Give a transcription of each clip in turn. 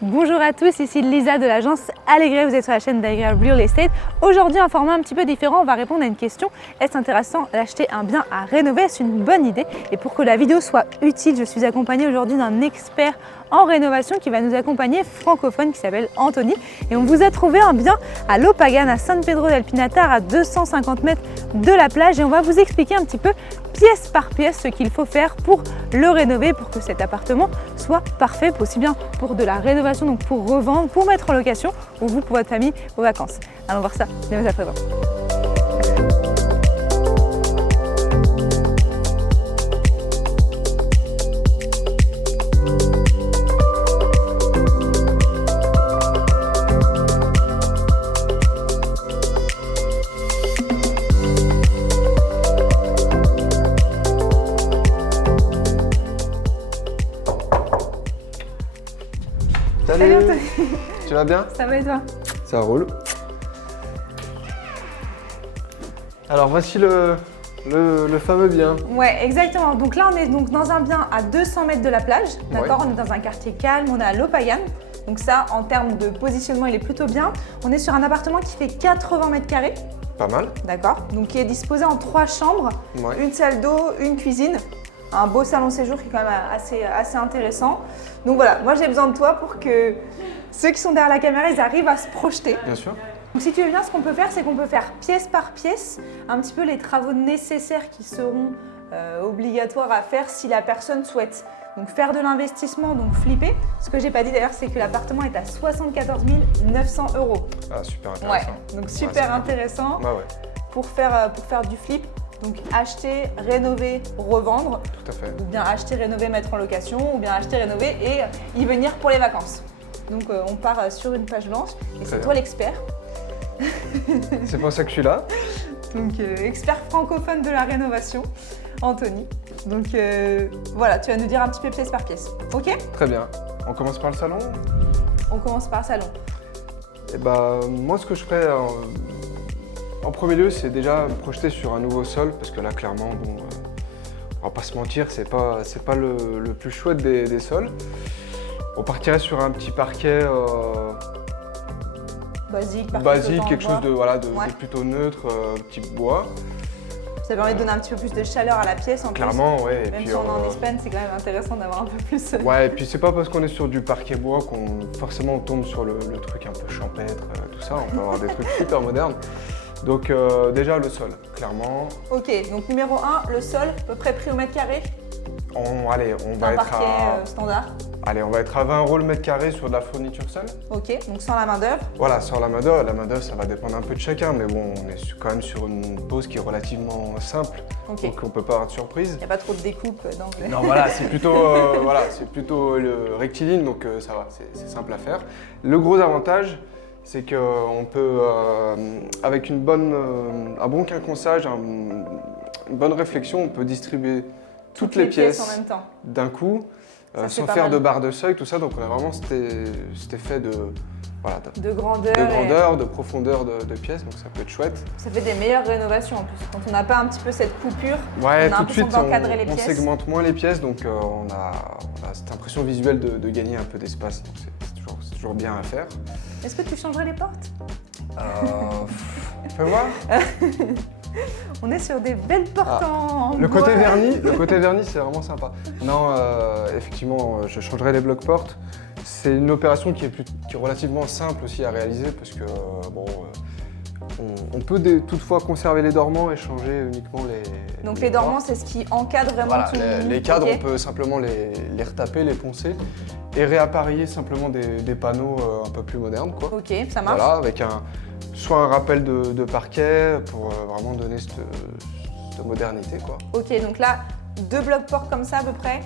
Bonjour à tous, ici Lisa de l'agence Allegre, vous êtes sur la chaîne d'Allegre Real Estate. Aujourd'hui, un format un petit peu différent, on va répondre à une question. Est-ce intéressant d'acheter un bien à rénover? Est-ce une bonne idée? Et pour que la vidéo soit utile, je suis accompagnée aujourd'hui d'un expert en rénovation qui va nous accompagner, francophone, qui s'appelle Anthony. Et on vous a trouvé un bien à Lopagan, à San Pedro del Pinatar, à 250 mètres de la plage. Et on va vous expliquer un petit peu, pièce par pièce, ce qu'il faut faire pour le rénover, pour que cet appartement soit parfait, aussi bien pour de la rénovation, donc pour revendre, pour mettre en location, ou vous pour votre famille, vos vacances. Allons voir ça dès à présent. Salut Anthony. Tu vas bien? Ça va et toi? Ça roule. Alors voici le fameux bien. Ouais, exactement. Donc là, on est donc dans un bien à 200 mètres de la plage. D'accord, on est dans un quartier calme, on est à Lopagan. Donc ça, en termes de positionnement, il est plutôt bien. On est sur un appartement qui fait 80 mètres carrés. Pas mal. D'accord, donc qui est disposé en 3 chambres, Ouais. une salle d'eau, une cuisine. Un beau salon séjour qui est quand même assez intéressant. Donc voilà, moi j'ai besoin de toi pour que ceux qui sont derrière la caméra, ils arrivent à se projeter. Bien sûr. Donc si tu veux bien, ce qu'on peut faire, c'est qu'on peut faire pièce par pièce un petit peu les travaux nécessaires qui seront obligatoires à faire si la personne souhaite donc faire de l'investissement, donc flipper. Ce que j'ai pas dit d'ailleurs, c'est que l'appartement est à 74 900 €. Ah, super Ouais, intéressant. donc super intéressant Bah ouais, pour faire du flip. Donc acheter, rénover, revendre, tout à fait. ou bien acheter, rénover, mettre en location, ou bien acheter, rénover et y venir pour les vacances. Donc on part sur une page blanche et c'est bien. toi l'expert. C'est pour ça que je suis là. Donc expert francophone de la rénovation, Anthony. Donc voilà, tu vas nous dire un petit peu pièce par pièce. Ok? Très bien. On commence par le salon. On commence par le salon. Et bah moi ce que je ferais en premier lieu, c'est déjà me projeter sur un nouveau sol, parce que là clairement, bon, on va pas se mentir, c'est pas le plus chouette des sols. On partirait sur un petit parquet Basique, parquet basique, flottant en quelque bois. chose de, voilà, de Ouais. plutôt neutre, petit bois. Ça permet de donner un petit peu plus de chaleur à la pièce en Clairement, ouais. plus. Et Même puis, si on est en Espagne, c'est quand même intéressant d'avoir un peu plus. ouais, et puis c'est pas parce qu'on est sur du parquet bois qu'on forcément tombe sur le truc un peu champêtre, tout ça. On peut avoir des trucs super modernes. Donc déjà le sol, clairement. Ok, donc numéro 1, le sol, à peu près prix au mètre carré. Allez, on va Un être parquet standard. on va être à 20 € le mètre carré sur de la fourniture seule. Ok, donc sans la main d'œuvre. Voilà, sur la main-d'œuvre. La main-d'œuvre, ça va dépendre un peu de chacun, mais bon, on est quand même sur une pose qui est relativement simple, Ok. donc on peut pas avoir de surprise. Il n'y a pas trop de découpe dans le... Non, voilà, c'est plutôt le rectiligne, donc ça va, c'est simple à faire. Le gros avantage, c'est qu'on peut, avec un bon quinconçage, une bonne réflexion, on peut distribuer toutes les pièces en même temps. d'un coup, Ça, c'est sans pas faire mal. de barre de seuil, tout ça. Donc on a vraiment cet effet de De grandeur, de profondeur de pièces, donc ça peut être chouette. Ça fait des meilleures rénovations en plus. Quand on n'a pas un petit peu cette coupure, Ouais, on a tout de l'impression suite, d'encadrer les on pièces. segmente moins les pièces, donc on a cette impression visuelle de gagner un peu d'espace. Donc c'est toujours bien à faire. Est-ce que tu changerais les portes? On peut voir. On est sur des belles portes en Le bois. côté vernis, c'est vraiment sympa. Non, effectivement, je changerai les blocs portes. C'est une opération qui est relativement simple aussi à réaliser parce que on peut toutefois conserver les dormants et changer uniquement les. Donc les dormants, c'est ce qui encadre vraiment Voilà, tout. les cadres, Ok. on peut simplement les retaper, les poncer et réappareiller simplement des panneaux un peu plus modernes, quoi. Ok, ça marche. Voilà, avec soit un rappel de parquet pour vraiment donner cette modernité, quoi. Ok, donc là, 2 blocs portes comme ça à peu près.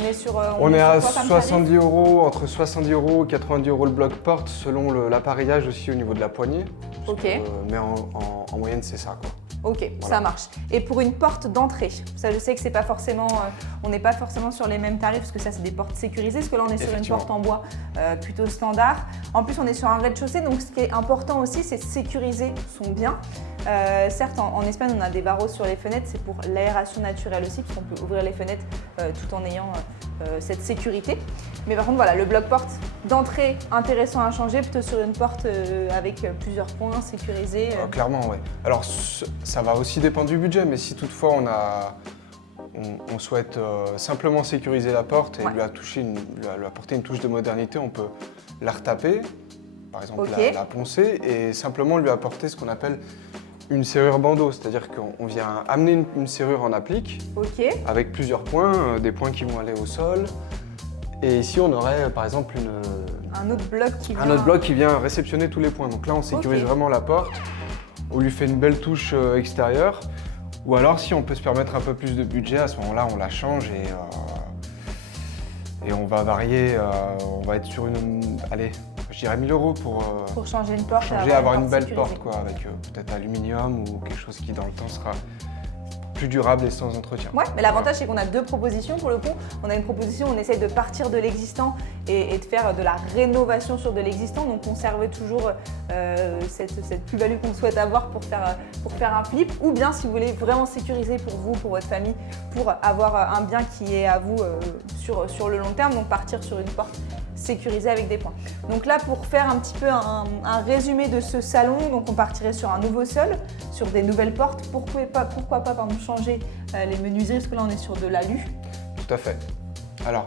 On est sur. On est à sur quoi comme tarif? 70 €, entre 70 € et 90 € le bloc porte, selon l'appareillage aussi au niveau de la poignée. Ok. Mais en moyenne, c'est ça, quoi. Ok, Voilà. ça marche. Et pour une porte d'entrée, ça je sais que c'est pas forcément, on n'est pas forcément sur les mêmes tarifs parce que ça c'est des portes sécurisées, parce que là on est sur une Effectivement. porte en bois plutôt standard. En plus on est sur un rez-de-chaussée, donc ce qui est important aussi c'est sécuriser son bien. Certes en Espagne on a des barreaux sur les fenêtres, c'est pour l'aération naturelle aussi, puisqu'on peut ouvrir les fenêtres tout en ayant cette sécurité. Mais par contre, voilà, le bloc-porte d'entrée intéressant à changer, plutôt sur une porte avec plusieurs points sécurisés. Clairement, oui. Alors, ça va aussi dépendre du budget, mais si toutefois on souhaite simplement sécuriser la porte et lui apporter une touche de modernité, on peut la retaper, par exemple la poncer, et simplement lui apporter ce qu'on appelle une serrure bandeau, c'est-à-dire qu'on vient amener une serrure en applique avec plusieurs points, des points qui vont aller au sol. Et ici, on aurait par exemple un autre bloc qui vient réceptionner tous les points. Donc là, on sécurise vraiment la porte, on lui fait une belle touche extérieure. Ou alors, si on peut se permettre un peu plus de budget, à ce moment-là, on la change et on va varier. On va être sur je dirais 1000 € pour changer une porte. Avoir une belle porte, quoi, avec peut-être aluminium ou quelque chose qui, dans le temps, sera plus durable et sans entretien. Ouais, mais l'avantage c'est qu'on a deux propositions pour le coup. On a une proposition où on essaye de partir de l'existant et de faire de la rénovation sur de l'existant, donc conserver toujours cette plus-value qu'on souhaite avoir pour faire un flip, ou bien si vous voulez vraiment sécuriser pour vous, pour votre famille, pour avoir un bien qui est à vous sur le long terme, donc partir sur une porte sécurisée avec des points. Donc là, pour faire un petit peu un résumé de ce salon, donc on partirait sur un nouveau sol, sur des nouvelles portes. Pourquoi pas changer les menuiseries, parce que là on est sur de l'alu. Tout à fait. Alors,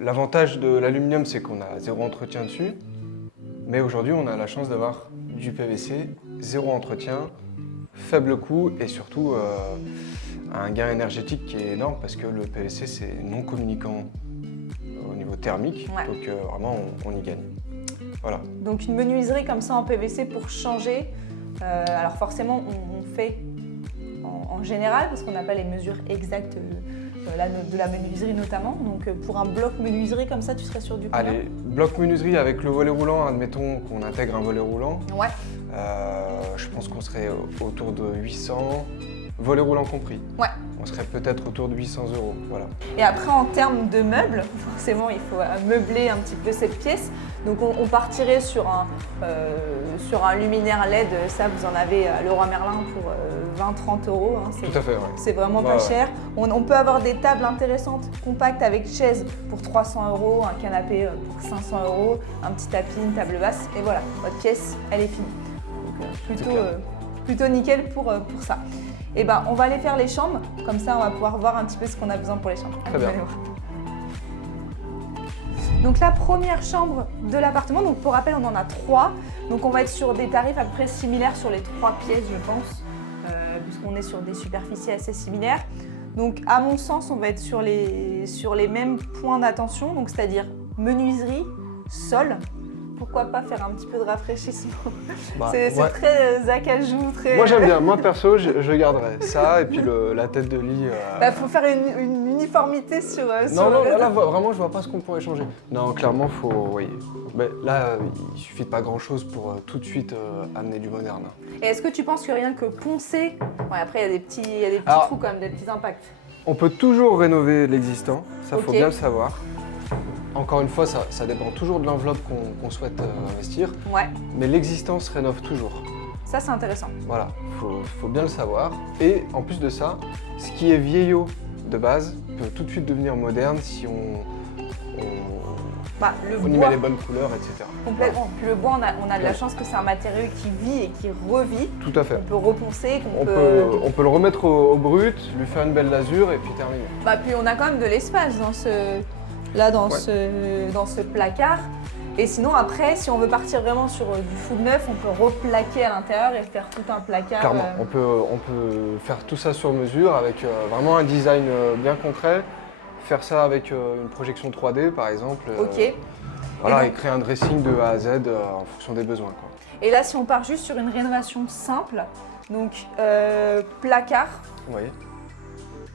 l'avantage de l'aluminium, c'est qu'on a zéro entretien dessus, mais aujourd'hui on a la chance d'avoir du PVC, zéro entretien, faible coût et surtout un gain énergétique qui est énorme parce que le PVC c'est non communicant au niveau thermique, donc vraiment on y gagne. Voilà. Donc une menuiserie comme ça en PVC pour changer, alors forcément on fait en général parce qu'on n'a pas les mesures exactes de la menuiserie notamment. Donc pour un bloc menuiserie comme ça, tu serais sur du combien? Allez, bloc menuiserie avec le volet roulant, admettons qu'on intègre un volet roulant. Ouais. Je pense qu'on serait autour de 800, volet roulant compris. Ouais. On serait peut-être autour de 800 €, voilà. Et après en termes de meubles, forcément il faut meubler un petit peu cette pièce. Donc on partirait sur un luminaire LED, ça vous en avez à Leroy Merlin pour 20-30 €. Hein, tout à fait, ouais. C'est vraiment pas cher. On peut avoir des tables intéressantes, compactes avec chaise pour 300 €, un canapé pour 500 €, un petit tapis, une table basse, et voilà, votre pièce, elle est finie. Donc plutôt nickel pour ça. Et ben on va aller faire les chambres, comme ça on va pouvoir voir un petit peu ce qu'on a besoin pour les chambres. Très bien. Donc la première chambre de l'appartement, donc pour rappel on en a 3, donc on va être sur des tarifs à peu près similaires sur les 3 pièces je pense, puisqu'on est sur des superficies assez similaires. Donc à mon sens on va être sur les mêmes points d'attention, donc c'est-à-dire menuiserie, sol. Pourquoi pas faire un petit peu de rafraîchissement? C'est très acajou, très... Moi j'aime bien, moi perso je garderais ça et puis la tête de lit... Faut faire une uniformité sur... Non, là vraiment je vois pas ce qu'on pourrait changer. Non, clairement faut... Oui. Mais là il suffit de pas grand chose pour tout de suite amener du moderne. Et est-ce que tu penses que rien que poncer... Ouais, après il y a des petits trous quand même, des petits impacts. On peut toujours rénover l'existant, ça faut bien le savoir. Encore une fois, ça dépend toujours de l'enveloppe qu'on souhaite investir, mais l'existant se rénove toujours. Ça, c'est intéressant. Voilà, faut bien le savoir. Et en plus de ça, ce qui est vieillot de base peut tout de suite devenir moderne si on y met les bonnes couleurs, etc. Complètement. Puis le bois, on a de la chance que c'est un matériau qui vit et qui revit. Tout à fait. On peut reponcer, on peut le remettre au brut, lui faire une belle lasure et puis terminer. Puis on a quand même de l'espace dans ce placard. Et sinon après, si on veut partir vraiment sur du full neuf, on peut replaquer à l'intérieur et faire tout un placard. Clairement, on peut faire tout ça sur mesure avec vraiment un design bien concret. Faire ça avec une projection 3D par exemple. Voilà, et créer un dressing de A à Z en fonction des besoins, quoi. Et là, si on part juste sur une rénovation simple, donc placard,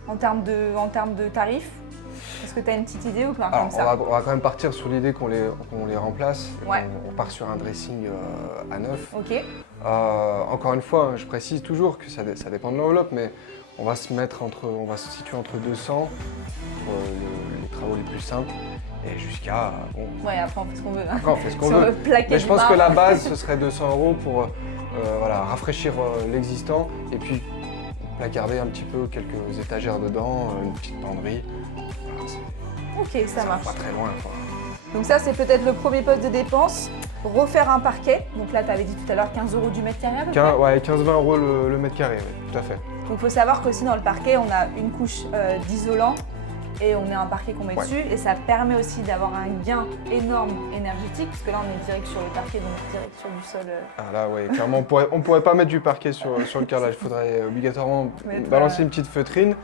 en termes de tarifs, est-ce que tu as une petite idée ou pas? Alors, on va quand même partir sur l'idée qu'on les remplace. On part sur un dressing à neuf. Encore une fois, je précise toujours que ça dépend de l'enveloppe, mais on va se situer entre 200 pour les travaux les plus simples et jusqu'à... après on fait ce qu'on veut. Après on fait ce qu'on veut. Mais je pense que la base, ce serait 200 € pour rafraîchir l'existant et puis placarder un petit peu quelques étagères dedans, une petite penderie. Ok, ça marche. Pas très loin, quoi. Donc ça, c'est peut-être le premier poste de dépense. Refaire un parquet. Donc là, tu avais dit tout à l'heure 15 € du mètre carré à peu près. Ouais, 15-20 € le mètre carré, oui, tout à fait. Donc il faut savoir qu'aussi dans le parquet, on a une couche d'isolant et on met un parquet qu'on met dessus. Et ça permet aussi d'avoir un gain énorme énergétique, parce que là, on est direct sur le parquet, donc direct sur du sol. Ah là, oui, clairement, on pourrait pas mettre du parquet sur le carrelage. Il faudrait obligatoirement balancer une petite feutrine.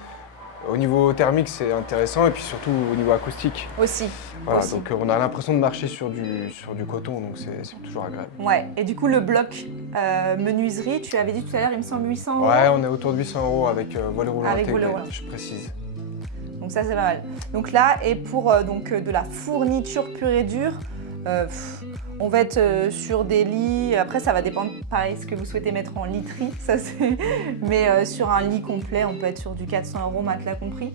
Au niveau thermique, c'est intéressant, et puis surtout au niveau acoustique. Aussi. Voilà, aussi. donc on a l'impression de marcher sur du coton, donc c'est toujours agréable. Ouais, et du coup, le bloc menuiserie, tu avais dit tout à l'heure, il me semble 800 €. Ouais, on est autour de 800 € avec volet roulant Avec intégré, volet roulant. je précise. Donc ça, c'est pas mal. Donc là, et pour de la fourniture pure et dure, on va être sur des lits, après ça va dépendre pareil ce que vous souhaitez mettre en literie, ça c'est. Mais sur un lit complet, on peut être sur du 400 € matelas compris,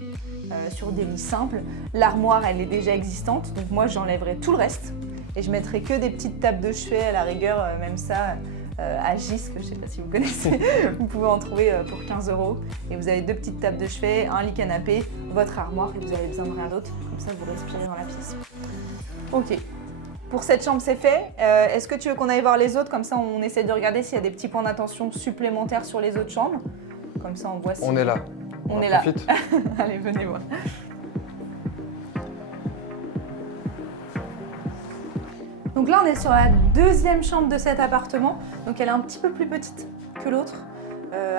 sur des lits simples. L'armoire, elle est déjà existante, donc moi j'enlèverai tout le reste et je mettrai que des petites tables de chevet à la rigueur, même ça. À Gisque, je ne sais pas si vous connaissez, vous pouvez en trouver pour 15 € et vous avez 2 petites tables de chevet, un lit canapé, votre armoire et vous avez besoin de rien d'autre, comme ça vous respirez dans la pièce. Ok, pour cette chambre c'est fait. Est-ce que tu veux qu'on aille voir les autres, comme ça on essaie de regarder s'il y a des petits points d'attention supplémentaires sur les autres chambres, comme ça on voit si... On est là. On est là. Profite. Allez, venez voir. Donc là, on est sur la deuxième chambre de cet appartement. Donc elle est un petit peu plus petite que l'autre.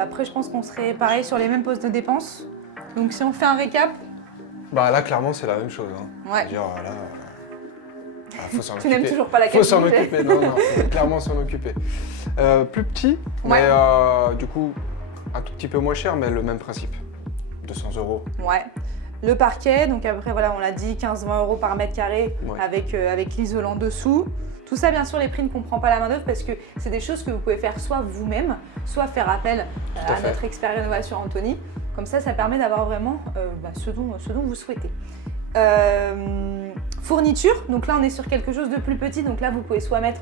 Après, je pense qu'on serait pareil sur les mêmes postes de dépenses. Donc si on fait un récap... Bah là, clairement, c'est la même chose. Hein. Ouais. Dire, là, faut s'en Tu occuper. n'aimes toujours pas la Faut s'en qualité. occuper, non, faut clairement s'en occuper. Plus petit, Ouais. mais du coup, un tout petit peu moins cher, mais le même principe. 200 €. Ouais. Le parquet, donc après, voilà, on l'a dit, 15-20 € par mètre carré Ouais. avec l'isolant dessous. Tout ça, bien sûr, les prix ne comprend pas la main-d'œuvre parce que c'est des choses que vous pouvez faire soit vous-même, soit faire appel à fait. notre expert rénovation Anthony. Comme ça permet d'avoir vraiment ce dont vous souhaitez. Fourniture, donc là on est sur quelque chose de plus petit, donc là vous pouvez soit mettre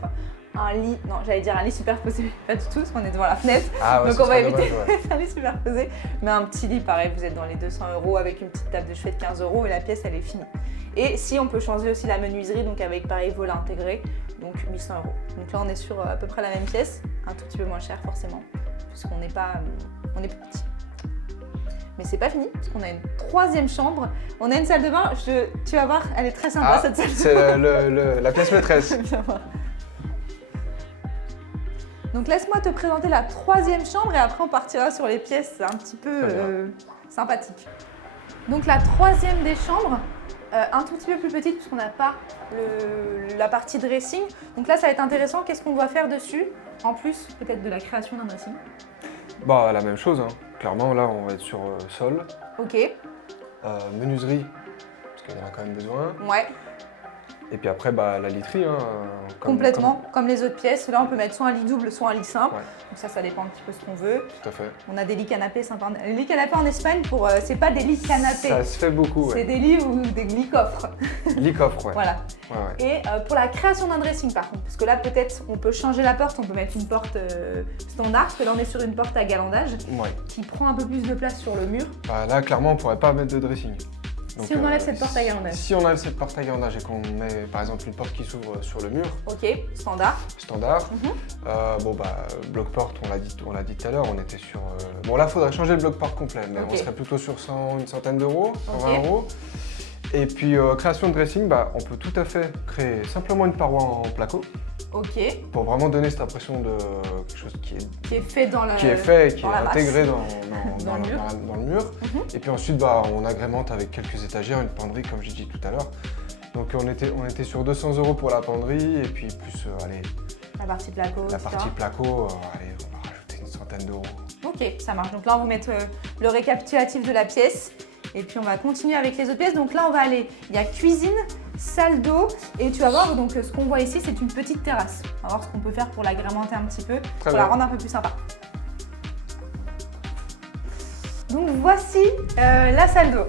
un lit, non j'allais dire un lit superposé, mais pas du tout parce qu'on est devant la fenêtre, Ah ouais, donc ce on va serait éviter dommage, de mettre un lit superposé, mais un petit lit pareil, vous êtes dans les 200 € avec une petite table de chevet de 15 € et la pièce elle est finie. Et si on peut changer aussi la menuiserie, donc avec pareil volet intégré, donc 800 €. Donc là on est sur à peu près la même pièce, un tout petit peu moins cher forcément, puisqu'on n'est pas, on est plus petit. Mais c'est pas fini, parce qu'on a une troisième chambre. On a une salle de bain, tu vas voir, elle est très sympa cette salle de bain. C'est la pièce maîtresse. Viens voir. Donc laisse-moi te présenter la troisième chambre et après on partira sur les pièces un petit peu sympathiques. Donc la troisième des chambres, un tout petit peu plus petite puisqu'on n'a pas la partie dressing. Donc là ça va être intéressant, qu'est-ce qu'on doit faire dessus? En plus peut-être de la création d'un dressing. Bah la même chose, hein. Clairement là on va être sur sol, Ok, menuiserie, parce qu'il y en a quand même besoin. ouais. Et puis après bah, la literie. Hein, Complètement, comme les autres pièces. Là, on peut mettre soit un lit double, soit un lit simple. Ouais. Donc ça dépend un petit peu ce qu'on veut. Tout à fait. On a des lits canapés sympas. Les lits canapés en Espagne, c'est pas des lits canapés. Ça se fait beaucoup, C'est ouais. des lits ou des lits coffres. Lit coffre, ouais. Voilà. Ouais, ouais. Et pour la création d'un dressing, par contre, parce que là, peut-être, on peut changer la porte. On peut mettre une porte standard, parce que là, on est sur une porte à galandage Ouais. qui prend un peu plus de place sur le mur. Bah, là, clairement, on pourrait pas mettre de dressing. Donc, Si on enlève cette porte à galandage. Si on enlève cette porte à galandage et qu'on met par exemple une porte qui s'ouvre sur le mur, Ok, standard. standard. Bon bah bloc porte, on l'a dit tout à l'heure, on était sur. Bon là, faudrait changer le bloc porte complet, mais Ok. on serait plutôt sur une centaine d'euros, 120 Ok. €. Et puis création de dressing, bah on peut tout à fait créer simplement une paroi en placo Ok. pour vraiment donner cette impression de quelque chose qui est Fait dans le. qui est fait, qui dans est la masse. intégré Dans le mur. dans le mur. Et puis ensuite, bah, on agrémente avec quelques étagères, une penderie comme j'ai dit tout à l'heure. Donc on était sur 200 € pour la penderie et puis plus allez, La partie placo. la etc. partie placo, allez, on va rajouter une centaine d'euros. Ok, ça marche. Donc là, on va vous mettre le récapitulatif de la pièce. Et puis, on va continuer avec les autres pièces. Donc là, on va aller... Il y a cuisine, salle d'eau. Et tu vas voir, donc ce qu'on voit ici, c'est une petite terrasse. On va voir ce qu'on peut faire pour l'agrémenter un petit peu, pour la bien. rendre un peu plus sympa. Donc voici la salle d'eau.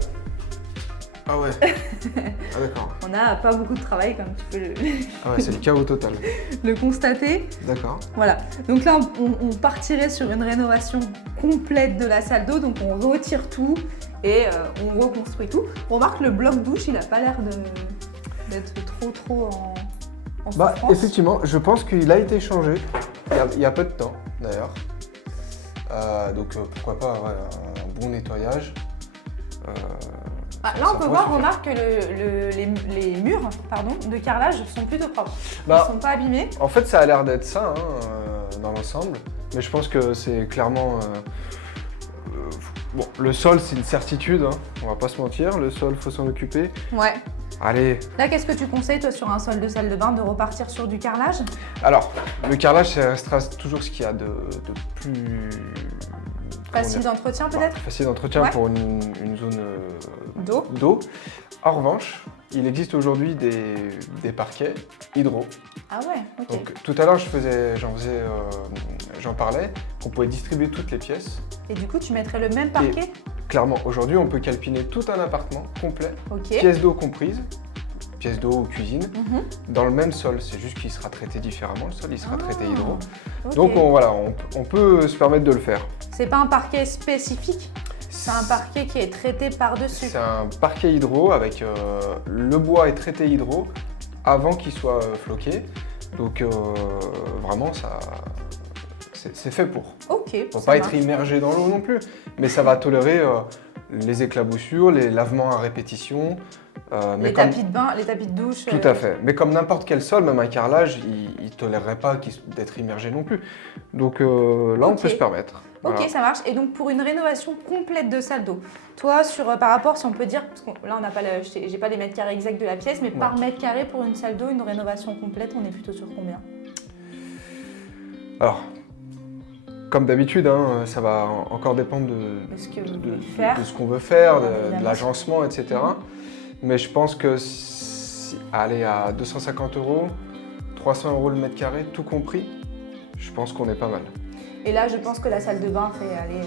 Ah ouais. Ah d'accord. On n'a pas beaucoup de travail, comme tu peux Ah ouais, c'est le chaos total. le constater. D'accord. Voilà, donc là on partirait sur une rénovation complète de la salle d'eau, donc on retire tout et on reconstruit tout. On remarque le bloc douche, il n'a pas l'air d'être trop en souffrance. Effectivement, je pense qu'il a été changé il y a peu de temps d'ailleurs. Donc pourquoi pas un bon nettoyage. Là on peut voir, on remarque que les murs de carrelage sont plutôt propres. Ils ne sont pas abîmés. En fait ça a l'air d'être ça dans l'ensemble, mais je pense que c'est clairement... bon, le sol c'est une certitude, on va pas se mentir, le sol faut s'en occuper. Ouais. Allez. Là, qu'est-ce que tu conseilles, toi, sur un sol de salle de bain, de repartir sur du carrelage? Alors, le carrelage, ça restera toujours ce qu'il y a de plus... Facile d'entretien, peut-être? Facile d'entretien pour une zone d'eau. En revanche, il existe aujourd'hui des parquets hydro. Ah ouais, ok. Donc, tout à l'heure, j'en parlais, qu'on pouvait distribuer toutes les pièces. Et du coup, tu mettrais le même parquet? Clairement, aujourd'hui, on peut calpiner tout un appartement complet, okay. Pièces d'eau comprises, pièces d'eau ou cuisine, dans le même sol. C'est juste qu'il sera traité différemment, le sol, il sera traité hydro. Okay. Donc on peut se permettre de le faire. C'est pas un parquet spécifique? C'est un parquet qui est traité par-dessus? C'est un parquet hydro avec le bois est traité hydro avant qu'il soit floqué. Donc vraiment, c'est fait pour. Ok. Il ne faut pas être immergé dans l'eau non plus, mais ça va tolérer les éclaboussures, les lavements à répétition. Tapis de bain, les tapis de douche. Tout à fait. Mais comme n'importe quel sol, même un carrelage, il ne tolérerait pas d'être immergé non plus. Donc là, on peut se permettre. Ok, voilà. Ça marche. Et donc pour une rénovation complète de salle d'eau, toi, par rapport, si on peut dire, parce que là, j'ai pas les mètres carrés exacts de la pièce, mais par mètre carré pour une salle d'eau, une rénovation complète, on est plutôt sur combien? Alors, comme d'habitude, ça va encore dépendre de ce qu'on veut faire, de l'agencement, etc. Mais je pense que aller à 250 €, 300 € le mètre carré, tout compris, je pense qu'on est pas mal. Et là, je pense que la salle de bain fait aller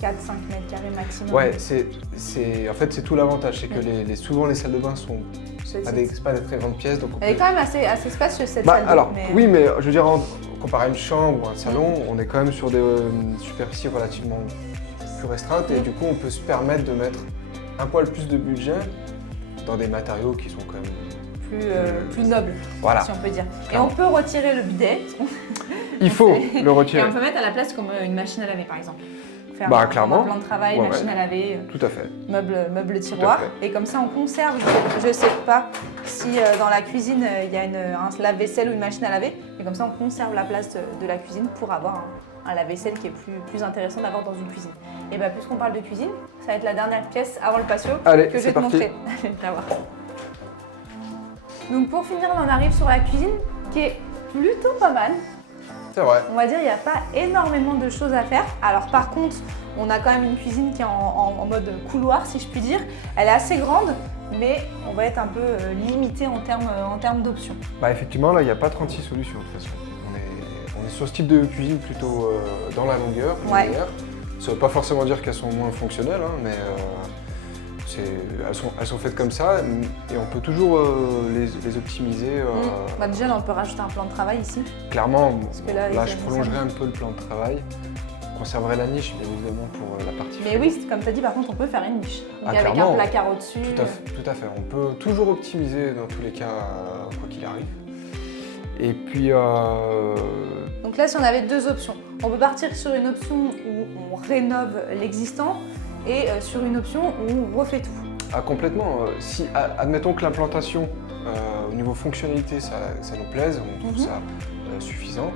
4-5 mètres carrés maximum. Ouais, en fait, c'est tout l'avantage, c'est que souvent les salles de bain sont pas des très grandes pièces. Donc elle est quand même assez spacieuse cette salle de bain. Oui, mais je veux dire, comparé à une chambre ou un salon, on est quand même sur des superficies relativement plus restreintes et du coup, on peut se permettre de mettre un poil plus de budget dans des matériaux qui sont quand même plus nobles, si on peut dire. Et on peut retirer le bidet. Il faut le retirer. Et on peut mettre à la place comme une machine à laver, par exemple. Faire clairement. Un plan de travail, machine à laver, tout à fait. Meuble tiroir. Et comme ça, on conserve. Je ne sais pas si dans la cuisine, il y a un lave-vaisselle ou une machine à laver. Mais comme ça, on conserve la place de la cuisine pour avoir un lave-vaisselle qui est plus intéressant d'avoir dans une cuisine. Et bien, puisqu'on parle de cuisine, ça va être la dernière pièce avant le patio que je vais te montrer. Allez, viens voir. Donc pour finir, on arrive sur la cuisine qui est plutôt pas mal. C'est vrai. On va dire qu'il n'y a pas énormément de choses à faire. Alors par contre, on a quand même une cuisine qui est en mode couloir, si je puis dire. Elle est assez grande, mais on va être un peu limité en termes d'options. Effectivement, là, il n'y a pas 36 solutions de toute façon. On est sur ce type de cuisine plutôt dans la longueur. Ça ne veut pas forcément dire qu'elles sont moins fonctionnelles, mais elles sont faites comme ça et on peut toujours les optimiser. Déjà, là, on peut rajouter un plan de travail ici. Clairement, là je prolongerai un peu le plan de travail. On conserverait la niche, bien évidemment, pour la partie. Mais oui, comme tu as dit, par contre, on peut faire une niche. Donc avec un placard au-dessus. Tout à fait. On peut toujours optimiser dans tous les cas, quoi qu'il arrive. Et puis... Donc là, si on avait deux options, on peut partir sur une option où on rénove l'existant et sur une option où on refait tout. Complètement. Si, admettons que l'implantation, au niveau fonctionnalité, ça nous plaise, on trouve ça suffisant,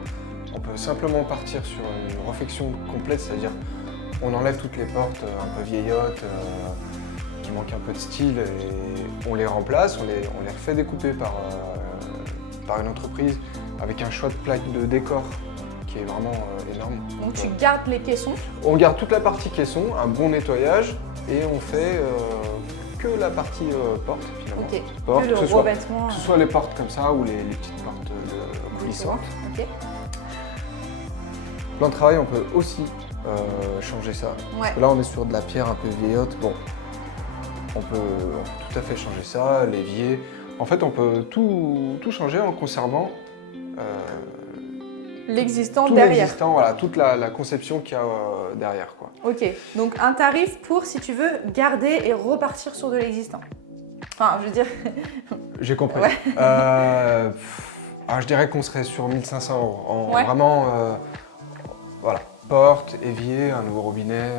on peut simplement partir sur une réfection complète, c'est-à-dire on enlève toutes les portes un peu vieillottes, qui manquent un peu de style, et on les remplace, on les refait découper par une entreprise avec un choix de plaque de décor qui est vraiment énorme. Donc tu gardes les caissons? On garde toute la partie caisson, un bon nettoyage, et on fait que la partie porte finalement. Ok, porte, que le revêtement. Que ce soit les portes comme ça ou les petites portes coulissantes. Ok. Plan de travail, on peut aussi changer ça. Là, on est sur de la pierre un peu vieillotte. Bon, on peut tout à fait changer ça, l'évier. En fait, on peut tout changer en conservant l'existant tout derrière. l'existant, voilà, toute la conception qu'il y a derrière, quoi. Ok, donc un tarif pour, si tu veux, garder et repartir sur de l'existant. Enfin, je veux dire... J'ai compris. Ouais. Alors, je dirais qu'on serait sur 1 500 €. Ouais. Vraiment, voilà, porte, évier, un nouveau robinet,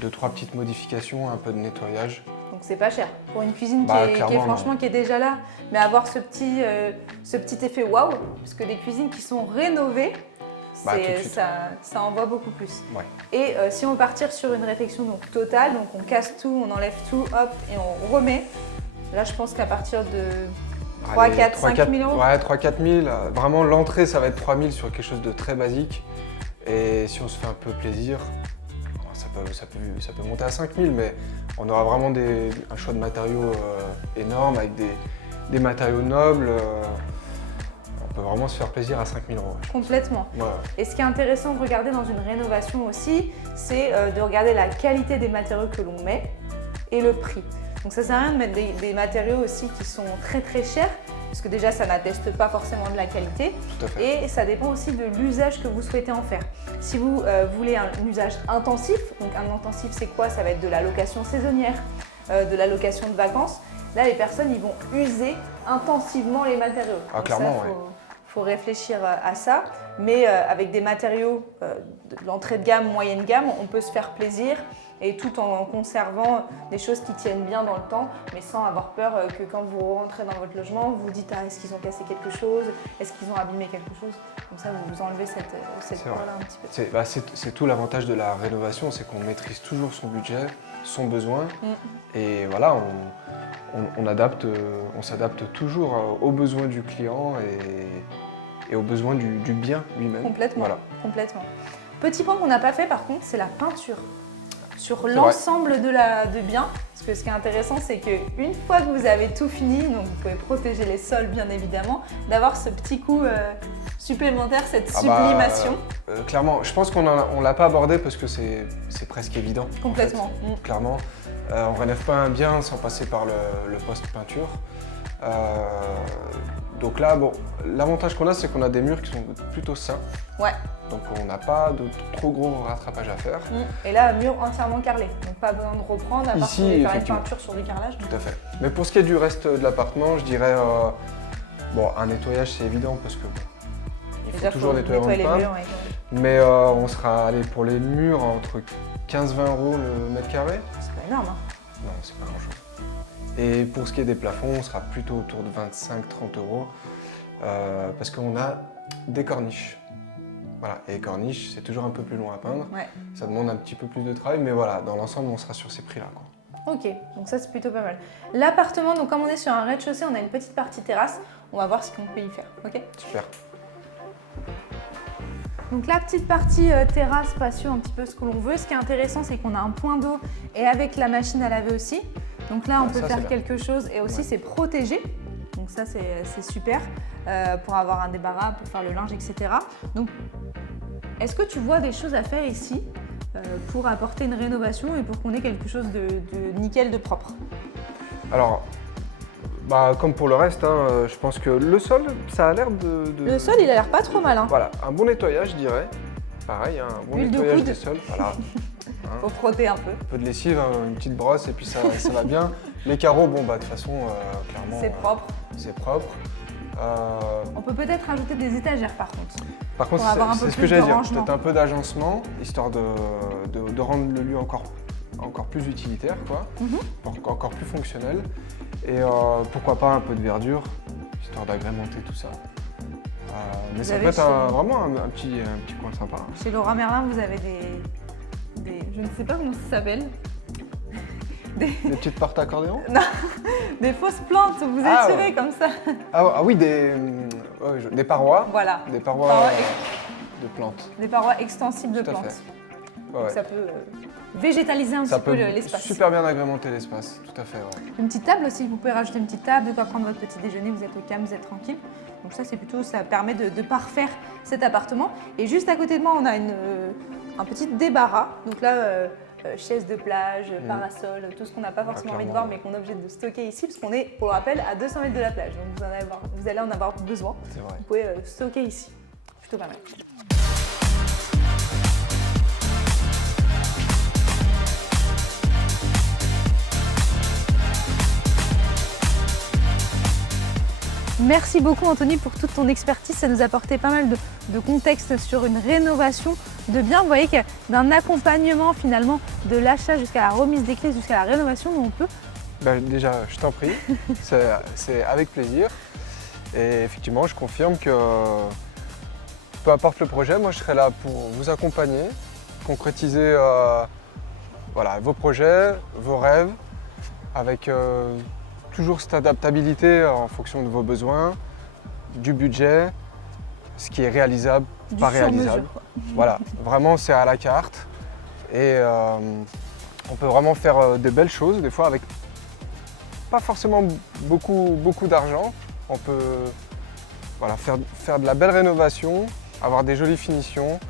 2-3 petites modifications, un peu de nettoyage. Donc c'est pas cher pour une cuisine Bah, qui est clairement, franchement qui est déjà là, mais avoir ce petit effet waouh, parce que les cuisines qui sont rénovées, Bah, tout de suite. ça envoie beaucoup plus. Ouais. Et si on partir sur une réflexion donc totale, donc on casse tout, on enlève tout, hop, et on remet, là je pense qu'à partir de 3, 4, 5 000 €. Ouais, 3-4 000. Vraiment, l'entrée, ça va être 3 000 sur quelque chose de très basique. Et si on se fait un peu plaisir, ça peut monter à 5 000, mais on aura vraiment un choix de matériaux énorme, avec des matériaux nobles. On peut vraiment se faire plaisir à 5 000 €. Complètement. Ouais. Et ce qui est intéressant de regarder dans une rénovation aussi, c'est de regarder la qualité des matériaux que l'on met et le prix. Donc ça sert à rien de mettre des matériaux aussi qui sont très très chers, parce que déjà ça n'atteste pas forcément de la qualité. Tout à fait. Et ça dépend aussi de l'usage que vous souhaitez en faire. Si vous voulez un usage intensif, donc un intensif c'est quoi? Ça va être de la location saisonnière, de la location de vacances. Là les personnes ils vont user intensivement les matériaux. Ah, Donc clairement, ça, ouais. faut réfléchir à ça, mais avec des matériaux de l'entrée de gamme, moyenne gamme, on peut se faire plaisir et tout en conservant des choses qui tiennent bien dans le temps, mais sans avoir peur que quand vous rentrez dans votre logement, vous vous dites ah, est-ce qu'ils ont cassé quelque chose, est-ce qu'ils ont abîmé quelque chose, comme ça vous vous enlevez cette peur-là un petit peu. C'est tout l'avantage de la rénovation, c'est qu'on maîtrise toujours son budget, son besoin, et voilà, on s'adapte toujours aux besoins du client et aux besoins du bien lui-même. Complètement, Voilà. complètement. Petit point qu'on n'a pas fait par contre, c'est la peinture. Sur C'est l'ensemble de bien, parce que ce qui est intéressant, c'est qu'une fois que vous avez tout fini, donc vous pouvez protéger les sols bien évidemment, d'avoir ce petit coup supplémentaire, cette sublimation. Clairement, je pense qu'on ne l'a pas abordé parce que c'est presque évident. Complètement. En fait. Clairement, on ne relève pas un bien sans passer par le post-peinture. Donc là, bon, l'avantage qu'on a, c'est qu'on a des murs qui sont plutôt sains. Ouais. Donc on n'a pas de trop gros rattrapage à faire. Et là, mur entièrement carrelé, donc pas besoin de reprendre, à part Ici, faire une effectivement. peinture sur du carrelage. Tout à fait. Mais pour ce qui est du reste de l'appartement, je dirais, bon, un nettoyage c'est évident parce que il faut toujours nettoyer avant de les peindre. murs. Mais on sera allé pour les murs entre 15-20 € le mètre carré. C'est pas énorme. Hein. Non, c'est pas grand-chose. Et pour ce qui est des plafonds, on sera plutôt autour de 25-30 € parce qu'on a des corniches. Voilà, et les corniches, c'est toujours un peu plus long à peindre. Ouais. Ça demande un petit peu plus de travail, mais voilà, dans l'ensemble, on sera sur ces prix-là, quoi. Ok, donc ça c'est plutôt pas mal. L'appartement, donc comme on est sur un rez-de-chaussée, on a une petite partie terrasse. On va voir ce qu'on peut y faire, ok? Super. Donc la petite partie terrasse, patio, un petit peu ce que l'on veut. Ce qui est intéressant, c'est qu'on a un point d'eau et avec la machine à laver aussi. Donc là, on peut faire quelque chose et aussi c'est protégé. Donc ça, c'est super pour avoir un débarras, pour faire le linge, etc. Donc, est-ce que tu vois des choses à faire ici pour apporter une rénovation et pour qu'on ait quelque chose de nickel, de propre? Alors, bah, comme pour le reste, hein, je pense que le sol, ça a l'air de... Le sol, il a l'air pas trop mal. Hein. Voilà, un bon nettoyage, je dirais. Pareil, hein, un bon Huile de nettoyage coude. des sols. Voilà. Faut frotter un peu. Un peu de lessive, hein, une petite brosse et puis ça va bien. Les carreaux, bon, bah, de toute façon, clairement... C'est propre. C'est propre. On peut peut-être rajouter des étagères par contre. Par contre, c'est ce que j'allais dire, peut-être un peu d'agencement, histoire de rendre le lieu encore plus utilitaire, quoi, encore plus fonctionnel. Et pourquoi pas un peu de verdure, histoire d'agrémenter tout ça. Mais ça peut être vraiment un petit coin sympa. Chez Laura Merlin, vous avez des je ne sais pas comment ça s'appelle. Des petites portes accordéon? Non, des fausses plantes, vous étirez ouais. comme ça. Ah oui, des parois. Voilà. Des parois de plantes. Des parois extensibles de plantes. Ouais, donc ça peut végétaliser un petit peu l'espace. Ça peut super bien agrémenter l'espace, tout à fait. Ouais. Une petite table aussi, vous pouvez rajouter une petite table, de quoi prendre votre petit déjeuner, vous êtes au calme, vous êtes tranquille. Donc ça, c'est plutôt, ça permet de parfaire cet appartement. Et juste à côté de moi, on a un petit débarras. Donc là, chaise de plage, parasol, tout ce qu'on n'a pas forcément envie de voir, mais qu'on est obligé de stocker ici, parce qu'on est, pour le rappel, à 200 mètres de la plage. Donc vous allez en avoir besoin. C'est vrai. Vous pouvez stocker ici. plutôt pas mal. Merci beaucoup Anthony pour toute ton expertise, ça nous a apporté pas mal de contexte sur une rénovation de biens. Vous voyez qu'il y a d'un accompagnement finalement de l'achat jusqu'à la remise des clés, jusqu'à la rénovation où on peut. Déjà, je t'en prie, c'est avec plaisir. Et effectivement, je confirme que peu importe le projet, moi je serai là pour vous accompagner, concrétiser voilà, vos projets, vos rêves, avec toujours cette adaptabilité en fonction de vos besoins, du budget, ce qui est réalisable, pas réalisable. Voilà, vraiment c'est à la carte et on peut vraiment faire de belles choses, des fois avec pas forcément beaucoup d'argent. On peut voilà, faire de la belle rénovation, avoir des jolies finitions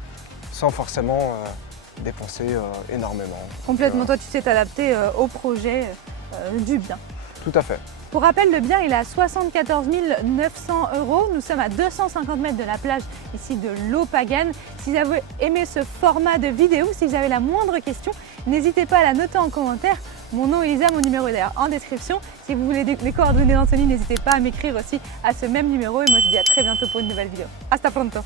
sans forcément dépenser énormément. Complètement, toi tu sais t'adapter au projet du bien. Tout à fait. Pour rappel, le bien il est à 74 900 €. Nous sommes à 250 mètres de la plage ici de l'Opagane. Si vous avez aimé ce format de vidéo, si vous avez la moindre question, n'hésitez pas à la noter en commentaire. Mon nom est Elisa, mon numéro est d'ailleurs en description. Si vous voulez les coordonnées d'Anthony, n'hésitez pas à m'écrire aussi à ce même numéro. Et moi je vous dis à très bientôt pour une nouvelle vidéo. Hasta pronto!